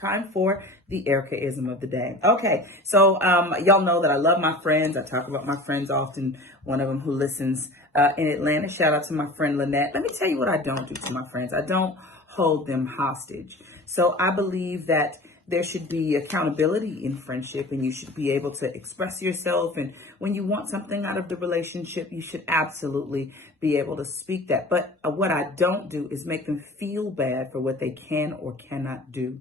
time for the Ericaism of the day. Okay, so y'all know that I love my friends. I talk about my friends often. One of them who listens in Atlanta. Shout out to my friend Lynette. Let me tell you what I don't do to my friends. I don't hold them hostage. So I believe that there should be accountability in friendship, and you should be able to express yourself. And when you want something out of the relationship, you should absolutely be able to speak that. But what I don't do is make them feel bad for what they can or cannot do.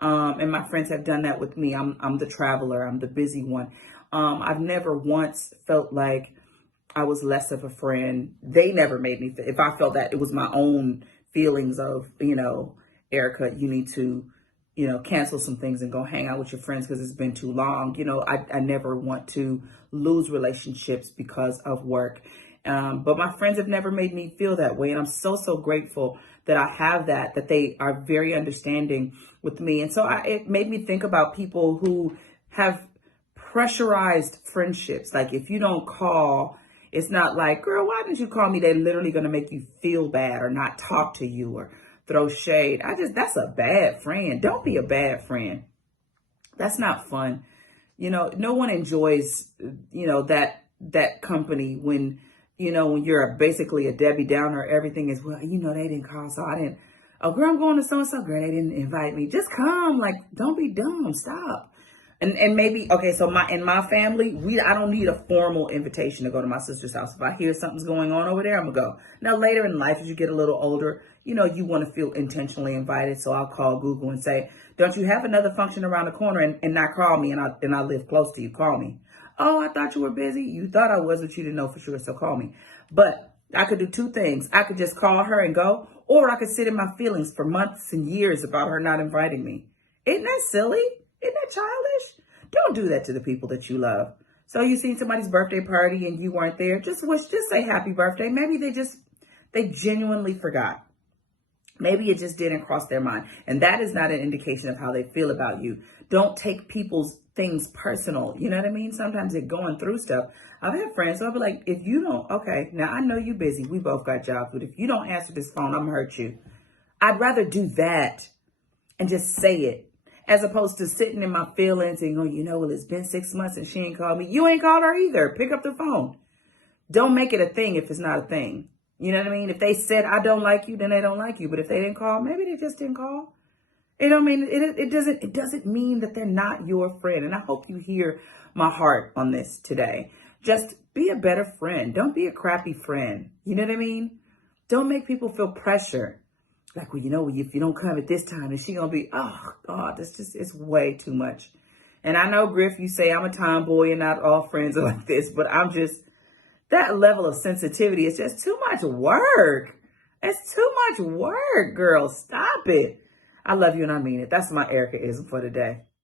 And my friends have done that with me. I'm the traveler. I'm the busy one. I've never once felt like I was less of a friend. They never made me feel, if I felt that, it was my own feelings of, Erica, you need to, cancel some things and go hang out with your friends because it's been too long. I never want to lose relationships because of work. But my friends have never made me feel that way. And I'm so, so grateful that I have that they are very understanding with me. And so it made me think about people who have pressurized friendships. Like if you don't call, it's not like, girl, why didn't you call me? They're literally going to make you feel bad or not talk to you or throw shade. That's a bad friend. Don't be a bad friend. That's not fun. No one enjoys, that company when you're basically a Debbie Downer. Everything is, well, they didn't call, so I didn't. Oh, girl, I'm going to so-and-so. Girl, they didn't invite me. Just come. Like, don't be dumb. Stop. And maybe, okay, so in my family, I don't need a formal invitation to go to my sister's house. If I hear something's going on over there, I'm gonna go. Now, later in life, as you get a little older, you want to feel intentionally invited. So I'll call Google and say, don't you have another function around the corner, and not call me, and I live close to you, call me. Oh, I thought you were busy. You thought I was, but you didn't know for sure, so call me. But I could do two things. I could just call her and go, or I could sit in my feelings for months and years about her not inviting me. Isn't that silly? Isn't that childish? Don't do that to the people that you love. So you seen somebody's birthday party and you weren't there. Just say happy birthday. Maybe they genuinely forgot. Maybe it just didn't cross their mind. And that is not an indication of how they feel about you. Don't take people's things personal. You know what I mean? Sometimes they're going through stuff. I've had friends, so I'll be like, if you don't, okay, now I know you're busy. We both got jobs, but if you don't answer this phone, I'm gonna hurt you. I'd rather do that and just say it, as opposed to sitting in my feelings and going, well, it's been 6 months and she ain't called me. You ain't called her either. Pick up the phone. Don't make it a thing if it's not a thing. You know what I mean? If they said, I don't like you, then they don't like you. But if they didn't call, maybe they just didn't call. It doesn't mean that they're not your friend. And I hope you hear my heart on this today. Just be a better friend. Don't be a crappy friend. You know what I mean? Don't make people feel pressure. Like, well, if you don't come at this time, is she going to be, oh, God, it's way too much. And I know, Griff, you say I'm a tomboy and not all friends are like this, but that level of sensitivity is just too much work. It's too much work, girl. Stop it. I love you and I mean it. That's my Ericaism for today.